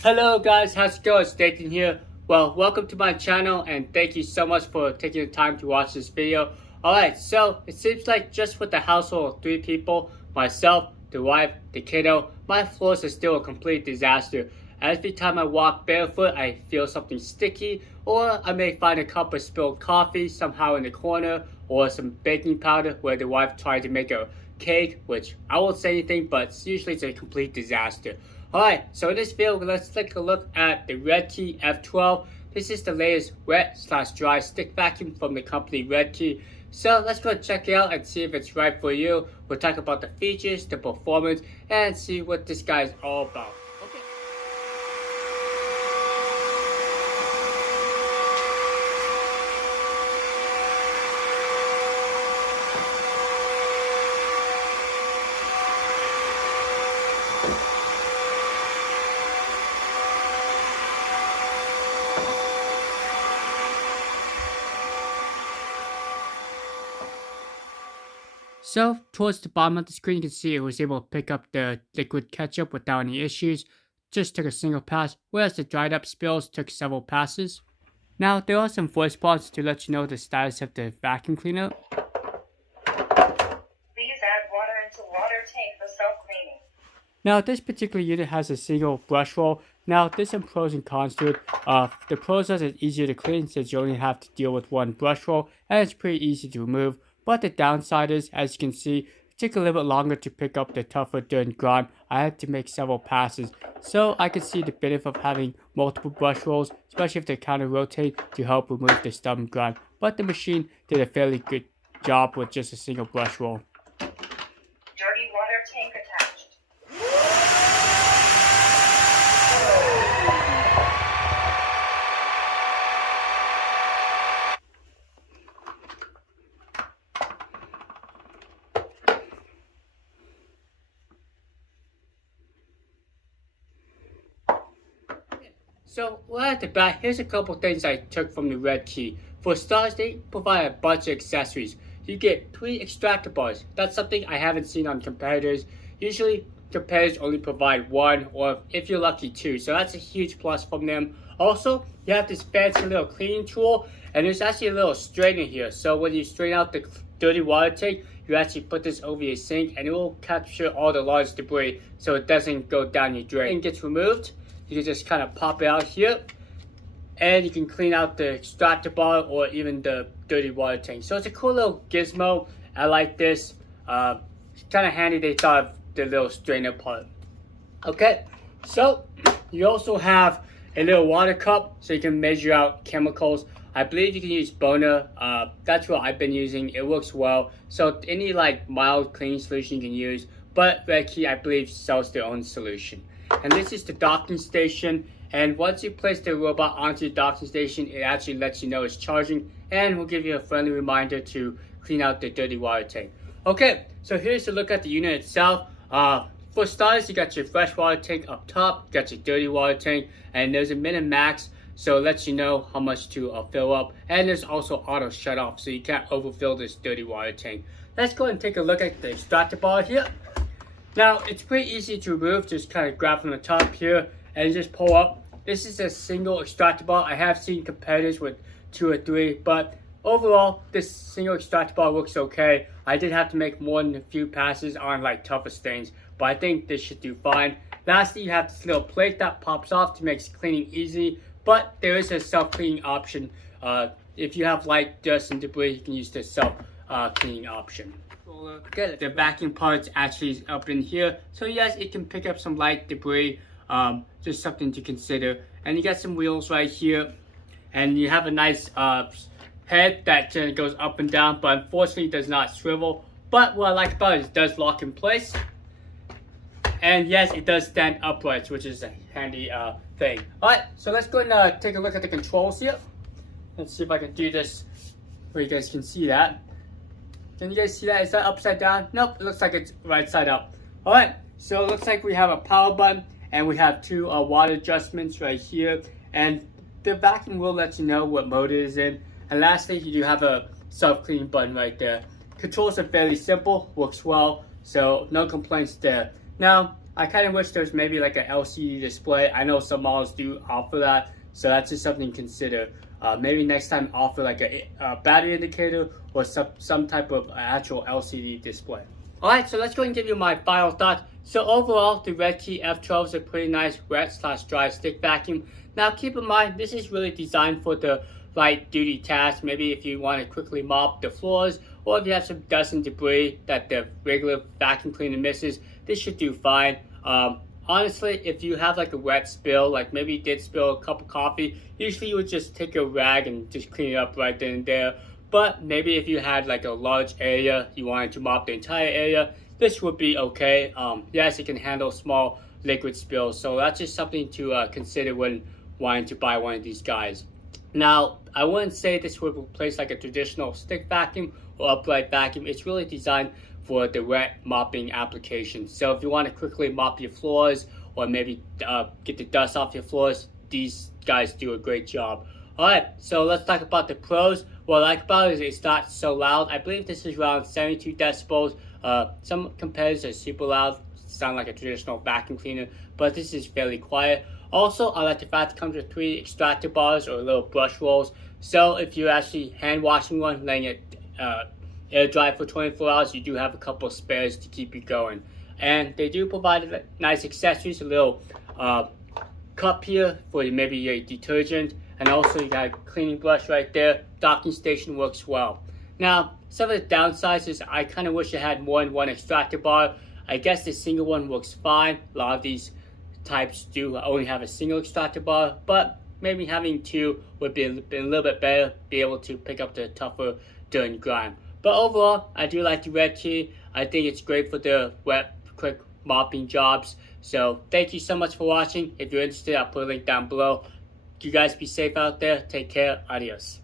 Hello guys, how's it going? It's Nathan here. Well, welcome to my channel and thank you so much for taking the time to watch this video. Alright, so it seems like just with the household of 3 people, myself, the wife, the kiddo, my floors are still a complete disaster. Every time I walk barefoot, I feel something sticky, or I may find a cup of spilled coffee somehow in the corner, or some baking powder where the wife tried to make a cake, which I won't say anything, but usually it's a complete disaster. Alright, so in this video, let's take a look at the RedKey W12. This is the latest wet/dry stick vacuum from the company RedKey. So let's go check it out and see if it's right for you. We'll talk about the features, the performance, and see what this guy is all about. Okay. So, towards the bottom of the screen, you can see it was able to pick up the liquid ketchup without any issues. Just took a single pass, whereas the dried up spills took several passes. Now, there are some voice prompts to let you know the status of the vacuum cleaner. Please add water into water tank for self-cleaning. Now, this particular unit has a single brush roll. Now, there's some pros and cons to it. The pros are it's easier to clean since you only have to deal with one brush roll, and it's pretty easy to remove. But the downside is, as you can see, it took a little bit longer to pick up the tougher dirt and grime. I had to make several passes. So I could see the benefit of having multiple brush rolls, especially if they kind of rotate to help remove the stubborn grime. But the machine did a fairly good job with just a single brush roll. Dirty water tank attached. So right at the back, here's a couple things I took from the RedKey. For starters, they provide a bunch of accessories. You get 3 extractor bars. That's something I haven't seen on competitors. Usually, competitors only provide 1, or if you're lucky, 2. So that's a huge plus from them. Also, you have this fancy little cleaning tool, and there's actually a little strainer here. So when you strain out the dirty water tank, you actually put this over your sink, and it will capture all the large debris so it doesn't go down your drain. It gets removed. You can just kind of pop it out here, and you can clean out the extractor bar or even the dirty water tank. So it's a cool little gizmo. I like this. It's kind of handy they thought of the little strainer part. Okay, so you also have a little water cup so you can measure out chemicals. I believe you can use Bona. That's what I've been using. It works well. So any like mild cleaning solution you can use, but RedKey I believe sells their own solution. And this is the docking station, and once you place the robot onto the docking station, it actually lets you know it's charging and will give you a friendly reminder to clean out the dirty water tank. Okay, so here's a look at the unit itself. For starters, you got your fresh water tank up top, you got your dirty water tank, and there's a min and max, so it lets you know how much to fill up. And there's also auto shut off, so you can't overfill this dirty water tank. Let's go and take a look at the extractor bar here. Now, it's pretty easy to remove. Just kind of grab from the top here and just pull up. This is a single extractor bar. I have seen competitors with 2 or 3, but overall, this single extractor bar works okay. I did have to make more than a few passes on like tougher stains, but I think this should do fine. Lastly, you have this little plate that pops off to make cleaning easy, but there is a self-cleaning option. If you have light dust and debris, you can use the self-cleaning option. Okay, the vacuum part's actually up in here, so yes, it can pick up some light debris, just something to consider. And you got some wheels right here, and you have a nice head that goes up and down, but unfortunately does not swivel. But what I like about it is it does lock in place, and yes, it does stand upright, which is a handy thing. Alright, so let's go and take a look at the controls here. Let's see if I can do this where you guys can see that. Can you guys see that? Is that upside down? Nope, it looks like it's right side up. Alright, so it looks like we have a power button, and we have 2 water adjustments right here. And the vacuum will let you know what mode it is in. And lastly, you do have a self-cleaning button right there. Controls are fairly simple, works well, so no complaints there. Now, I kind of wish there's maybe like an LCD display. I know some models do offer that, so that's just something to consider. Maybe next time offer like a battery indicator or some type of actual LCD display. Alright, so let's go and give you my final thoughts. So overall, the RedKey F12 is a pretty nice wet/dry stick vacuum. Now keep in mind, this is really designed for the light duty tasks. Maybe if you want to quickly mop the floors, or if you have some dust and debris that the regular vacuum cleaner misses, this should do fine. Honestly, if you have like a wet spill, like maybe you did spill a cup of coffee, usually you would just take a rag and just clean it up right then and there. But maybe if you had like a large area, you wanted to mop the entire area, this would be okay. Yes, it can handle small liquid spills, so that's just something to consider when wanting to buy one of these guys. Now, I wouldn't say this would replace like a traditional stick vacuum or upright vacuum. It's really designed for the wet mopping application. So if you want to quickly mop your floors or maybe get the dust off your floors, these guys do a great job. Alright, so let's talk about the pros. What I like about it is it's not so loud. I believe this is around 72 decibels. Some competitors are super loud, sound like a traditional vacuum cleaner, but this is fairly quiet. Also, I like the fact it comes with 3 extractor bars or little brush rolls. So if you're actually hand washing one, letting it air dry for 24 hours, you do have a couple spares to keep you going. And they do provide nice accessories, a little cup here for maybe your detergent, and also you got a cleaning brush right there. Docking station works well. Now, some of the downsides is I kind of wish it had more than one extractor bar. I guess the single one works fine. A lot of these types do only have a single extractor bar, but maybe having 2 would be a little bit better, be able to pick up the tougher dirt and grime. But overall, I do like the RedKey. I think it's great for the wet, quick mopping jobs. So thank you so much for watching. If you're interested, I'll put a link down below. You guys be safe out there. Take care. Adios.